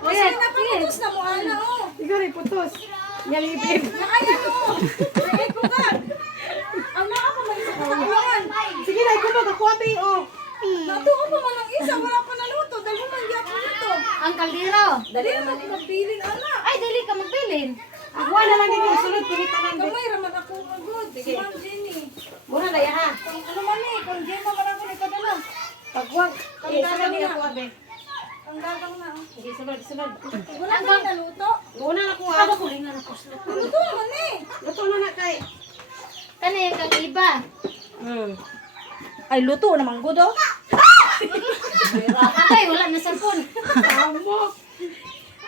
O sige na, paputos na mo, ana, o. Ikaw rin, putos. Yalipin. Ay, ano? Ay, kugan. Ang nakakamay sa katawan. Sige na, ikaw ako ate, oh. Natuwa pa man ang isa, wala pa naluto. Dahil mo man gyapon nito. Ang kaldero. Dali naman ko magbilin, ana. Ay, dali ka magbilin. Akuha na lang dito, sulod, kinita lang dito. Kamay raman ako magod. Si Ma'am Jenny. Muna na yan, ha. Ano man eh, kung Jenny naman ako nagpadala. Pagwag. Sulod niya ako, ate. Ang gagang na. oh. Sige, sulod, sulod. Wala ba naluto? Muna na kuha. Ako kuling na nakuslo. Naluto naman eh. Luto na na, kay. Kani kang iba. Ay, luto naman good oh. Atay, wala na cellphone. Tamo.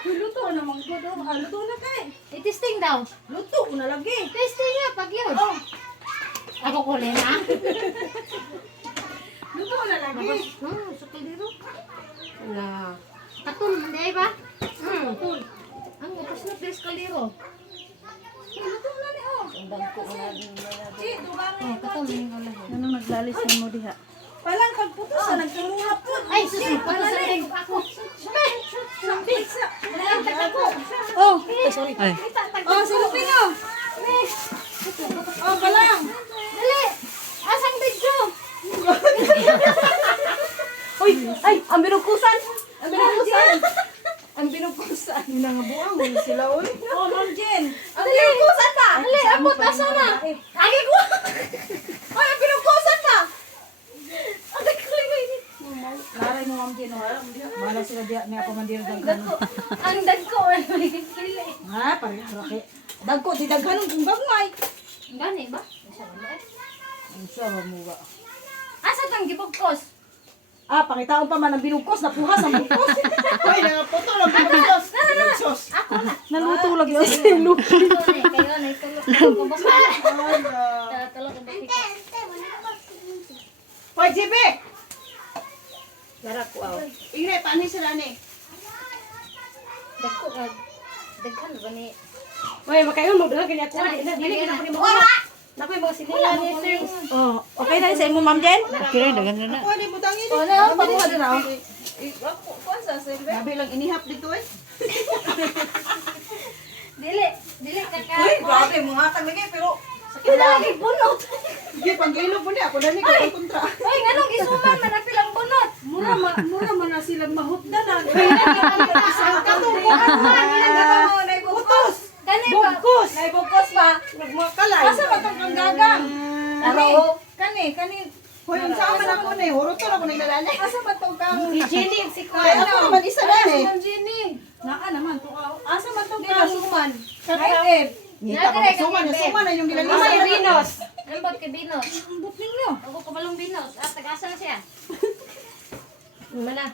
Luto naman good oh. Ah, luto na kay. I-testing daw. Luto na lagi. Testing nga, pag yun. Oh, Ako kuling na. luto na lagi. Sa kaldero. Wala. Katul, hindi ba? Katul. Ang upos na pres kaldero. Ay, luto na ni oh. Chi, dugangan Oh, katul, hindi ko lang. Ano naglalis na mo diha? Palang pagputos na nagtumuha po. Ay, susunod pa sa rin ako. Sampit sa. Oh, Sorry. Oh, si Lupino. Oh, palang. dali. Asang video? Uy, ay, ang binukusan. Ang binukusan. Ang binukusan. Yun ang buwang, wala sila, uy. Oh, Ma'am Jen. Ang Dali. binukusan pa. Dali, abot asa na. Agi ko. Ay, ang binukusan pa. Ang dagkoy. Naray mo, Ma'am Jen. Bahala sila diya. May ako mandira daghan. Ang dagko, ay may kili. Ha, pareha raki. Dagko, di daghanon kung gagmay. Gani ba? Asa ba eh? Ang sarap mo ba? Asa tang gibugkos? Ah, pakitaon pa man ang binugkos. Napuha sa bugkos. Uy, nangaputo lang binukusan. Binugsos. Ako na. Naluto lagi ang silo. Kayo na itulog ko ba? Ala. Tulog ko ba? Hoy, JB! Yarak ko, aw. Ingray, paano sila ni? Dagko ka. Daghan ba ni? Uy, makayon mo, dalang ganyan ko. Dili ka na ko ni mo. Naku, yung mga sinila ni Sirs. Oh, okay na sa imo, Ma'am Jen? Okay, dagan na. Ako, di mo tangi. Oh, na, pakuha din ako. Kuha sa silver. Grabe lang inihap dito, eh. Dili ka ka. Uy, grabe, mga lagi, pero Yun na lagi bunot. Sige, pag-ilog mo niya. Ako na ni ko kontra. Ay, nganong isuman man na pilang bunot. mura man na silang mahutdanan. Putos! Kani ba? Bugkos! Naibugkos ba? Nagmakalay. Asa ba itong kanggagang? Kani. Hoy, saan man ako na eh. Hurot ako na ilalala. Asa ba itong kang... Si Jenny, si Kuya. Ako naman isa na eh. Ma'am Jenny. Naka naman to ka. Asa ba itong Di kang... suman. Kaib. Ngita pa suman. Yung suman na yung ginagawa. Mama, yung Binos. Lambot ka binos. Ang but ninyo. Ako kabalong binos. At tagasan siya. Mana?